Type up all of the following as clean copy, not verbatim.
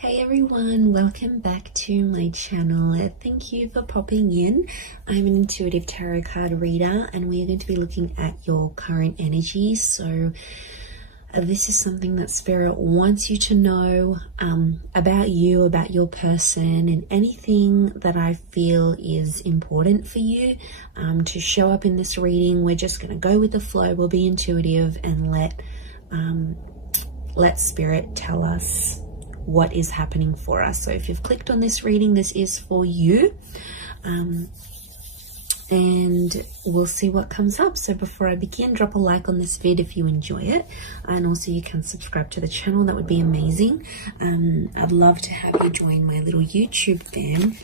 Hey everyone, welcome back to my channel. Thank you for popping in. I'm an intuitive tarot card reader and we are going to be looking at your current energy. So this is something that Spirit wants you to know about you, about your person, and anything that I feel is important for you to show up in this reading. We're just going to go with the flow. We'll be intuitive and let Spirit tell us what is happening for us. So if you've clicked on this reading, this is for you, and we'll see what comes up. So before I begin, drop a like on this vid if you enjoy it, and also you can subscribe to the channel. That would be amazing. I'd love to have you join my little YouTube fam.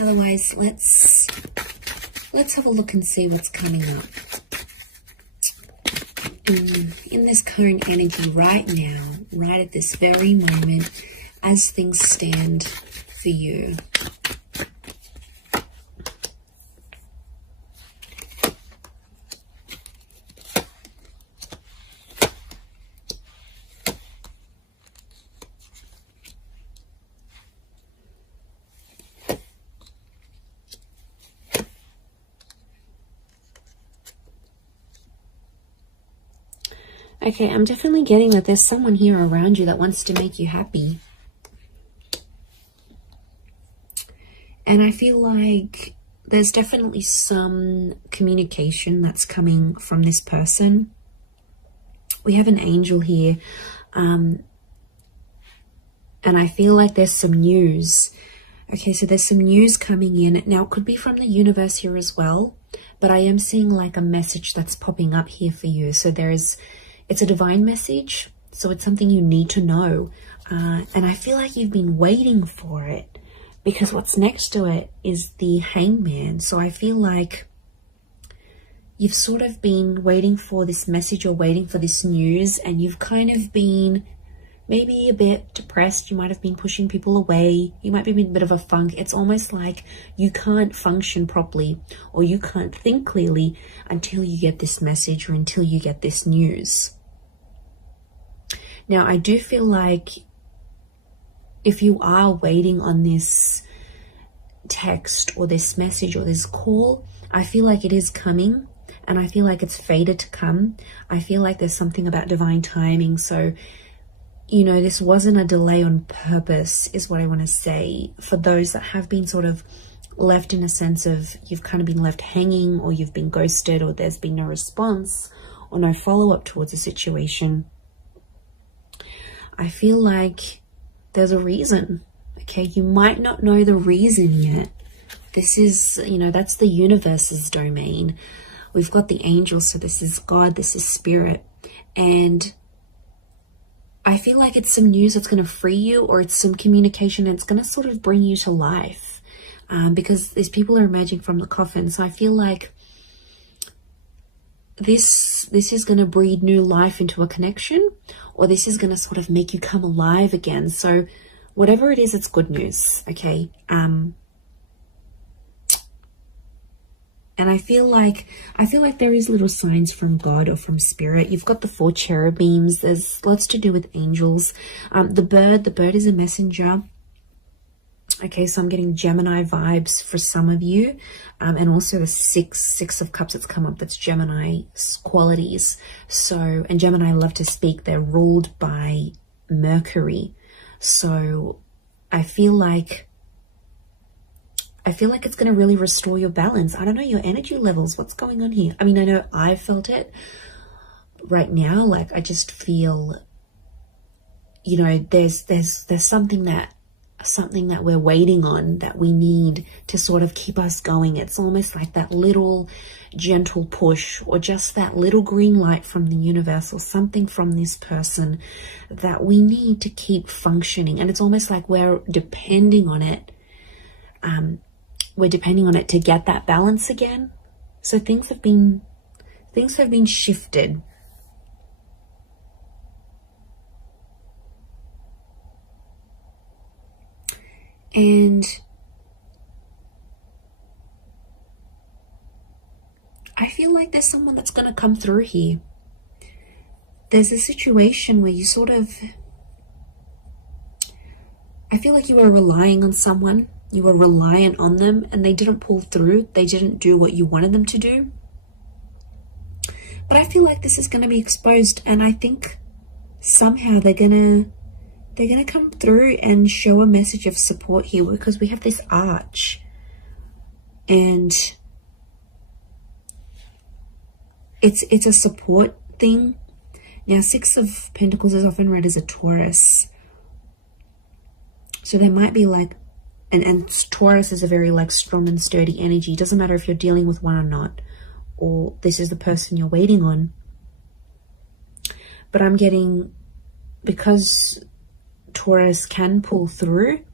Otherwise, let's have a look and see what's coming up in this current energy right now, right at this very moment, as things stand for you. Okay, I'm definitely getting that there's someone here around you that wants to make you happy. And I feel like there's definitely some communication that's coming from this person. We have an angel here. And I feel like there's some news. Okay, so there's some news coming in. Now, it could be from the universe here as well. But I am seeing like a message that's popping up here for you. So it's a divine message. So it's something you need to know. And I feel like you've been waiting for it, because what's next to it is the Hangman. So I feel like you've sort of been waiting for this message or waiting for this news, and you've kind of been maybe a bit depressed. You might have been pushing people away. You might be in a bit of a funk. It's almost like you can't function properly or you can't think clearly until you get this message or until you get this news. Now, I do feel like if you are waiting on this text or this message or this call, I feel like it is coming, and I feel like it's fated to come. I feel like there's something about divine timing. So, you know, this wasn't a delay on purpose, is what I want to say. For those that have been sort of left in a sense of you've kind of been left hanging, or you've been ghosted, or there's been no response or no follow-up towards a situation, I feel like there's a reason. Okay, you might not know the reason yet. This is, you know, that's the universe's domain. We've got the angels, so this is God, this is Spirit. And I feel like it's some news that's going to free you, or it's some communication and it's going to sort of bring you to life. Because these people are emerging from the coffin. So I feel like this is going to breathe new life into a connection, or this is going to sort of make you come alive again. So whatever it is, it's good news. Okay. And I feel like there is little signs from God or from Spirit. You've got the 4 cherubims. There's lots to do with angels. The bird is a messenger. Okay, so I'm getting Gemini vibes for some of you, and also the six of cups that's come up. That's Gemini qualities. So, and Gemini love to speak. They're ruled by Mercury. So I feel like it's going to really restore your balance. I don't know, your energy levels. What's going on here? I mean, I know I felt it right now. Like, I just feel, you know, there's something that we're waiting on, that we need to sort of keep us going. It's almost like that little gentle push, or just that little green light from the universe, or something from this person that we need to keep functioning. And it's almost like we're depending on it. We're depending on it to get that balance again. So things have been shifted. And I feel like there's someone that's going to come through here. There's a situation where you sort of, I feel like you were relying on someone, you were reliant on them, and they didn't pull through. They didn't do what you wanted them to do. But I feel like this is going to be exposed, and I think somehow they're gonna come through and show a message of support here, because we have this arch, and it's a support thing. Now, Six of Pentacles is often read as a Taurus, so there might be like, and Taurus is a very like strong and sturdy energy. It doesn't matter if you're dealing with one or not, or this is the person you're waiting on. But I'm getting, because Taurus can pull through,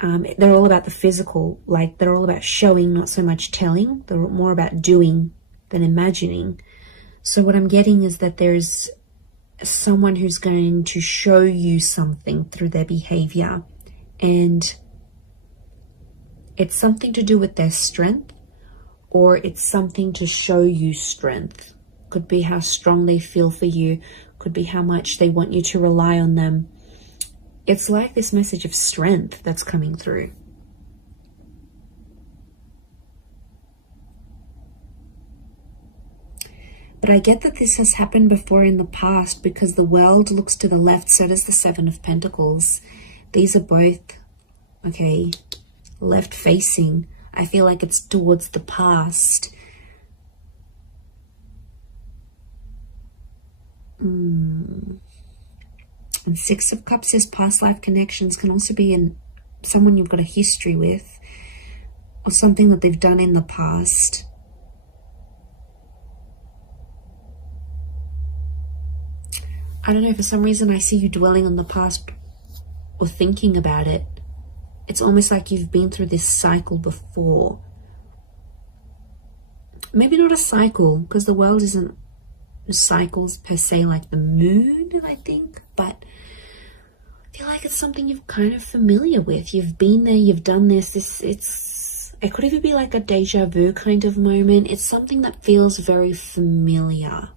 they're all about the physical, like they're all about showing, not so much telling. They're more about doing than imagining. So what I'm getting is that there's someone who's going to show you something through their behavior, and it's something to do with their strength, or it's something to show you strength. Could be how strong they feel for you, could be how much they want you to rely on them. It's like this message of strength that's coming through. But I get that this has happened before in the past, because the world looks to the left, so does the Seven of Pentacles. These are both, okay, left facing. I feel like it's towards the past. And Six of Cups is past life connections. Can also be in someone you've got a history with, or something that they've done in the past. I don't know, for some reason I see you dwelling on the past or thinking about it. It's almost like you've been through this cycle before. Maybe not a cycle, because the world isn't cycles per se, like the moon, I think. But I feel like it's something you're kind of familiar with. You've been there, you've done this. It could even be like a deja vu kind of moment. It's something that feels very familiar.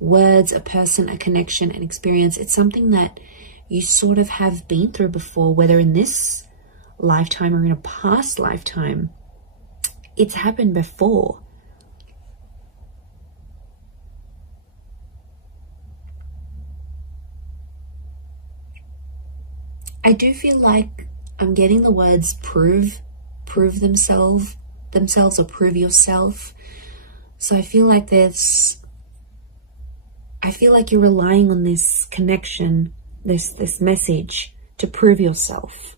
Words, a person, a connection, an experience. It's something that you sort of have been through before, whether in this lifetime or in a past lifetime. It's happened before. I do feel like I'm getting the words prove themselves or prove yourself. So I feel like you're relying on this connection, this message to prove yourself.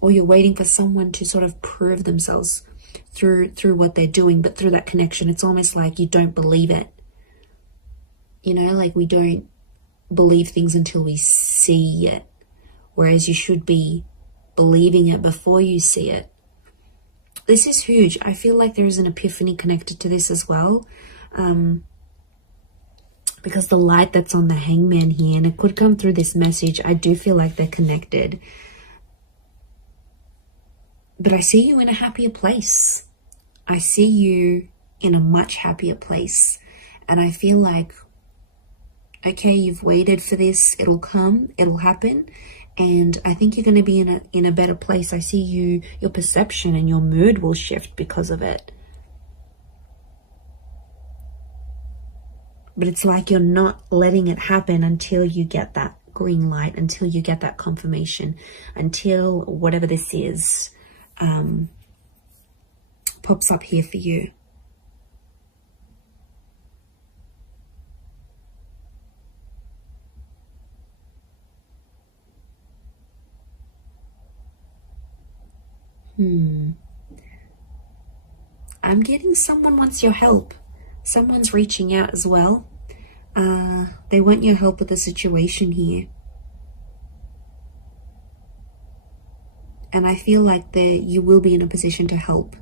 Or you're waiting for someone to sort of prove themselves through what they're doing, but through that connection. It's almost like you don't believe it. You know, like we don't believe things until we see it, whereas you should be believing it before you see it. This is huge. I feel like there is an epiphany connected to this as well. Because the light that's on the Hangman here, and it could come through this message, I do feel like they're connected. But I see you in a happier place. I see you in a much happier place. And I feel like, okay, you've waited for this, it'll come, it'll happen. And I think you're going to be in a better place. I see your perception and your mood will shift because of it. But it's like you're not letting it happen until you get that green light, until you get that confirmation, until whatever this is pops up here for you. I'm getting someone wants your help. Someone's reaching out as well. They want your help with the situation here. And I feel like you will be in a position to help.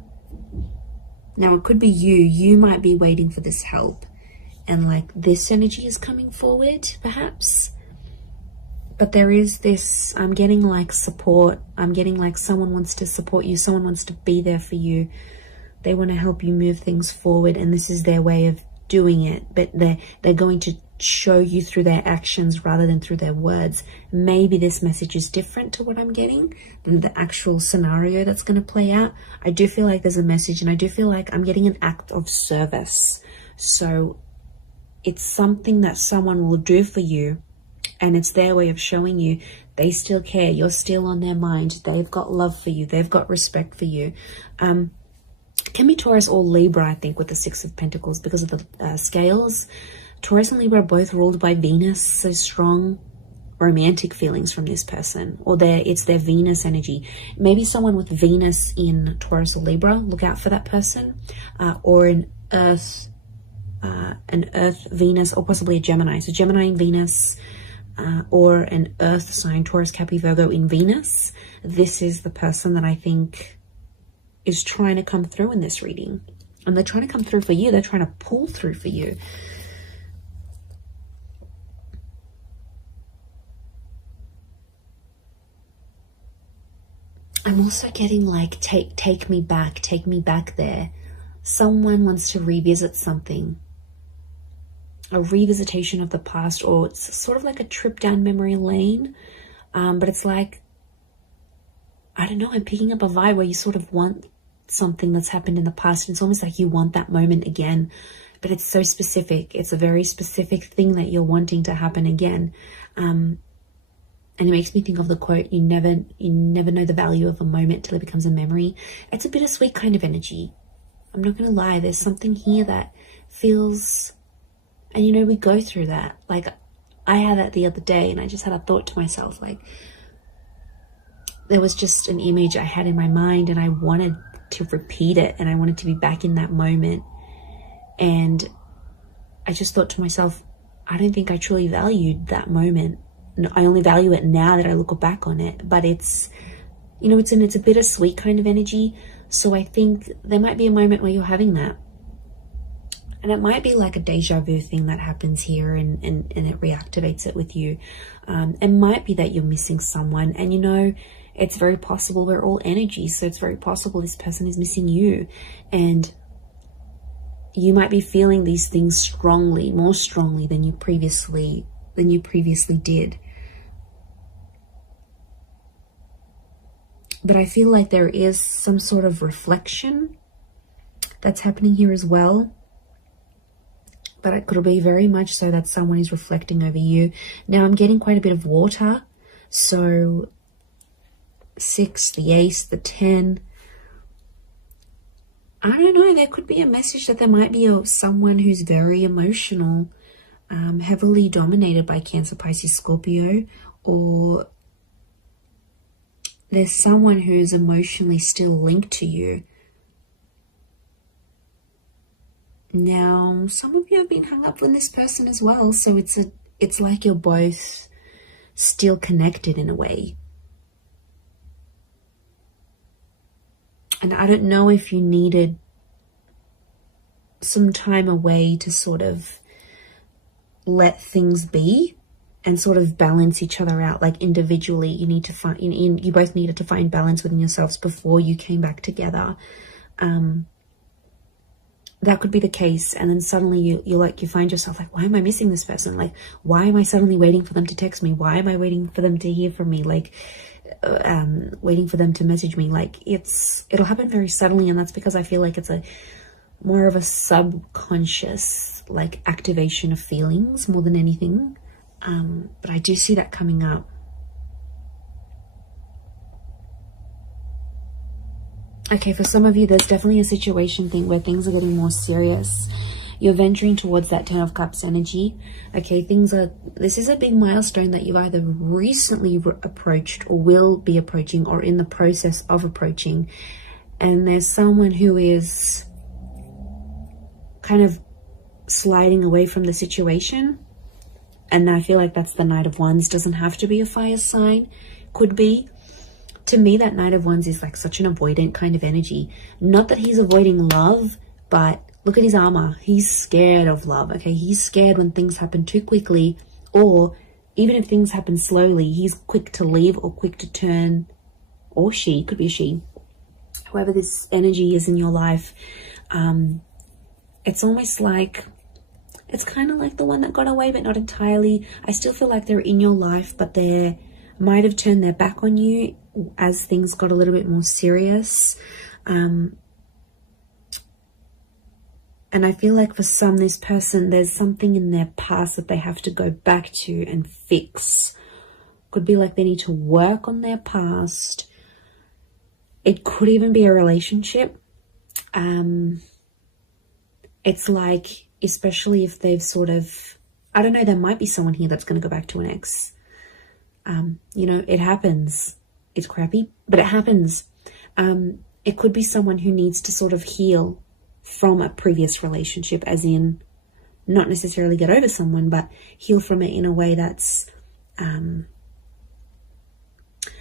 Now, it could be you might be waiting for this help. And like this energy is coming forward, perhaps. But there is this, I'm getting like support. I'm getting like someone wants to support you. Someone wants to be there for you. They want to help you move things forward. And this is their way of doing it, but they're going to show you through their actions rather than through their words. Maybe this message is different to what I'm getting than the actual scenario that's going to play out. I do feel like there's a message, and I do feel like I'm getting an act of service. So it's something that someone will do for you, and it's their way of showing you they still care. You're still on their mind. They've got love for you. They've got respect for you. Can be Taurus or Libra, I think, with the Six of Pentacles because of the scales. Taurus and Libra are both ruled by Venus, so strong romantic feelings from this person, or it's their Venus energy. Maybe someone with Venus in Taurus or Libra, look out for that person, or an Earth Venus, or possibly a Gemini. So Gemini in Venus, or an Earth sign, Taurus, Capricorn, Virgo in Venus. This is the person that I think is trying to come through in this reading, and they're trying to come through for you. They're trying to pull through for you. I'm also getting like, take me back there. Someone wants to revisit something, a revisitation of the past, or it's sort of like a trip down memory lane. But it's like, I don't know, I'm picking up a vibe where you sort of want something that's happened in the past. It's almost like you want that moment again, but it's so specific. It's a very specific thing that you're wanting to happen again. And it makes me think of the quote, you never know the value of a moment till it becomes a memory. It's a bittersweet kind of energy. I'm not going to lie. There's something here that feels, and you know, we go through that. Like, I had that the other day, and I just had a thought to myself, like, there was just an image I had in my mind, and I wanted to repeat it, and I wanted to be back in that moment. And I just thought to myself, I don't think I truly valued that moment. I only value it now that I look back on it. But it's, you know, it's a bittersweet kind of energy. So I think there might be a moment where you're having that. And it might be like a deja vu thing that happens here, and it reactivates it with you. It might be that you're missing someone, and you know, it's very possible. We're all energy, so it's very possible this person is missing you, and you might be feeling these things strongly, more strongly than you previously did. But I feel like there is some sort of reflection that's happening here as well. But it could be very much so that someone is reflecting over you. Now I'm getting quite a bit of water. So 6, the Ace, the 10. I don't know. There could be a message that there might be someone who's very emotional, heavily dominated by Cancer, Pisces, Scorpio, or there's someone who's emotionally still linked to you. Now, some of you have been hung up with this person as well, so it's like you're both still connected in a way. And I don't know if you needed some time away to sort of let things be and sort of balance each other out. Like individually, you need to find, you both needed to find balance within yourselves before you came back together. That could be the case. And then suddenly you find yourself like, why am I missing this person? Like, why am I suddenly waiting for them to text me? Why am I waiting for them to hear from me? Like, waiting for them to message me. Like, it'll happen very suddenly. And that's because I feel like it's more of a subconscious, like, activation of feelings more than anything. But I do see that coming up. Okay, for some of you, there's definitely a situation thing where things are getting more serious. You're venturing towards that 10 of Cups energy. Okay, this is a big milestone that you've either recently approached or will be approaching or in the process of approaching. And there's someone who is kind of sliding away from the situation. And I feel like that's the Knight of Wands. Doesn't have to be a fire sign. Could be. To me, that Knight of Wands is like such an avoidant kind of energy. Not that he's avoiding love, but look at his armor. He's scared of love, okay? He's scared when things happen too quickly, or even if things happen slowly, he's quick to leave or quick to turn, or she, could be a she. Whoever this energy is in your life, it's almost like It's kind of like the one that got away, but not entirely. I still feel like they're in your life, but they might have turned their back on you as things got a little bit more serious. And I feel like for some, this person, there's something in their past that they have to go back to and fix. Could be like they need to work on their past. It could even be a relationship. It's like, especially if they've sort of, I don't know, there might be someone here that's going to go back to an ex. You know, it happens. It's crappy, but it happens. It could be someone who needs to sort of heal from a previous relationship, as in not necessarily get over someone, but heal from it in a way that's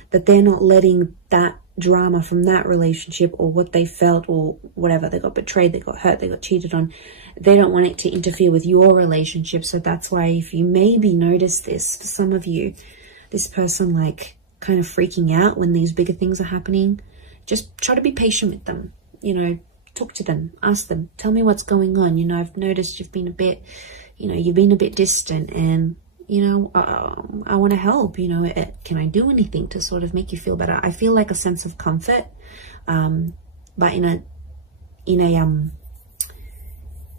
that they're not letting that drama from that relationship or what they felt or whatever, they got betrayed, they got hurt, they got cheated on, they don't want it to interfere with your relationship. So that's why, if you maybe notice this, for some of you, this person like kind of freaking out when these bigger things are happening, just try to be patient with them. You know, talk to them, ask them, tell me what's going on. You know, I've noticed you've been a bit, you know, you've been a bit distant, and you know, I want to help. You know, can I do anything to sort of make you feel better? I feel like a sense of comfort, but in a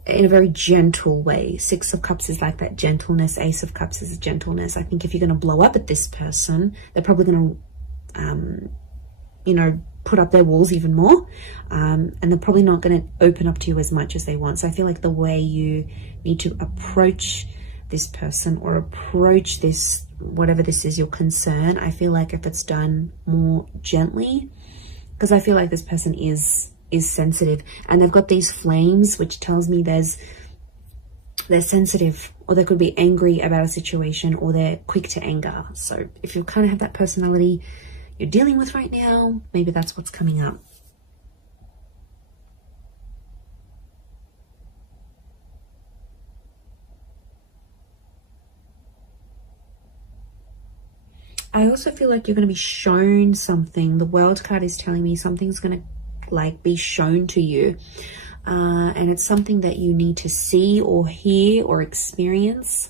very gentle way. Six of Cups is like that gentleness. Ace of Cups is gentleness. I think if you're going to blow up at this person, they're probably going to, you know, put up their walls even more, and they're probably not going to open up to you as much as they want. So I feel like the way you need to approach this person or approach this, whatever this is, your concern, I feel like if it's done more gently, because I feel like this person is sensitive, and they've got these flames, which tells me they're sensitive, or they could be angry about a situation, or they're quick to anger. So if you kind of have that personality you're dealing with right now, maybe that's what's coming up. I also feel like you're going to be shown something. The World card is telling me something's going to like be shown to you, and it's something that you need to see or hear or experience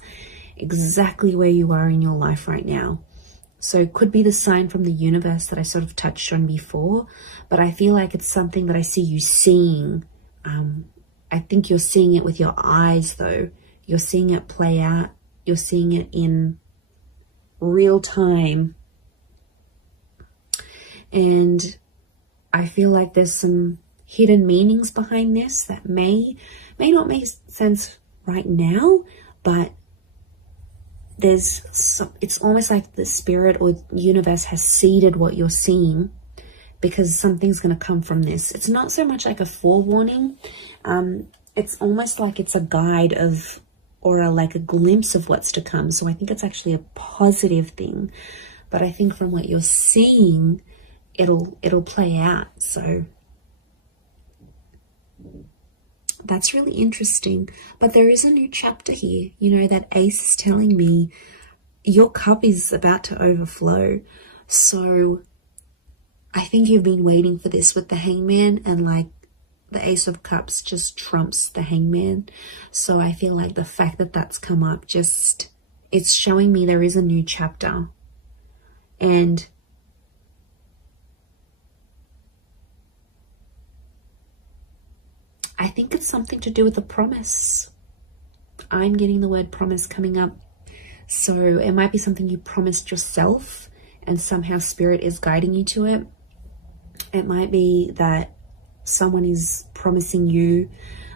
exactly where you are in your life right now. So it could be the sign from the universe that I sort of touched on before, but I feel like it's something that I see you seeing. I think you're seeing it with your eyes though. You're seeing it play out. You're seeing it in real time. And I feel like there's some hidden meanings behind this that may not make sense right now, but there's some, it's almost like the spirit or universe has seeded what you're seeing, because something's going to come from this. It's not so much like a forewarning. It's almost like it's a guide of, or like a glimpse of what's to come. So I think it's actually a positive thing, but I think from what you're seeing, it'll play out. So that's really interesting. But there is a new chapter here. You know, that ace is telling me your cup is about to overflow. So I think you've been waiting for this with the Hangman, and like the Ace of Cups just trumps the Hangman. So I feel like the fact that that's come up, just, it's showing me there is a new chapter. And I think it's something to do with the promise. I'm getting the word promise coming up. So it might be something you promised yourself and somehow spirit is guiding you to it. It might be that someone is promising you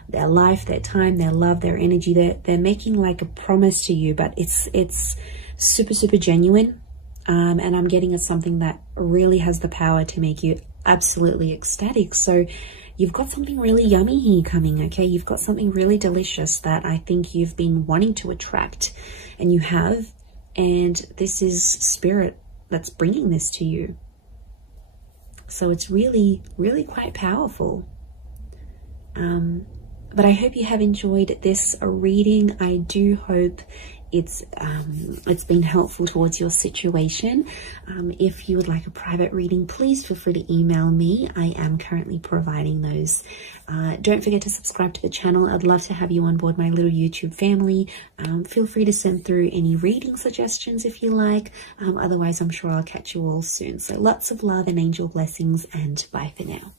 their life, their time, their love, their energy. They're making like a promise to you, but it's super, super genuine. And I'm getting at something that really has the power to make you absolutely ecstatic. So you've got something really yummy here coming, okay? You've got something really delicious that I think you've been wanting to attract, and you have. And this is spirit that's bringing this to you. So it's really, really quite powerful. But I hope you have enjoyed this reading. I do hope it's been helpful towards your situation. If you would like a private reading, please feel free to email me. I am currently providing those. Don't forget to subscribe to the channel. I'd love to have you on board my little YouTube family. Feel free to send through any reading suggestions if you like. Otherwise, I'm sure I'll catch you all soon. So lots of love and angel blessings, and bye for now.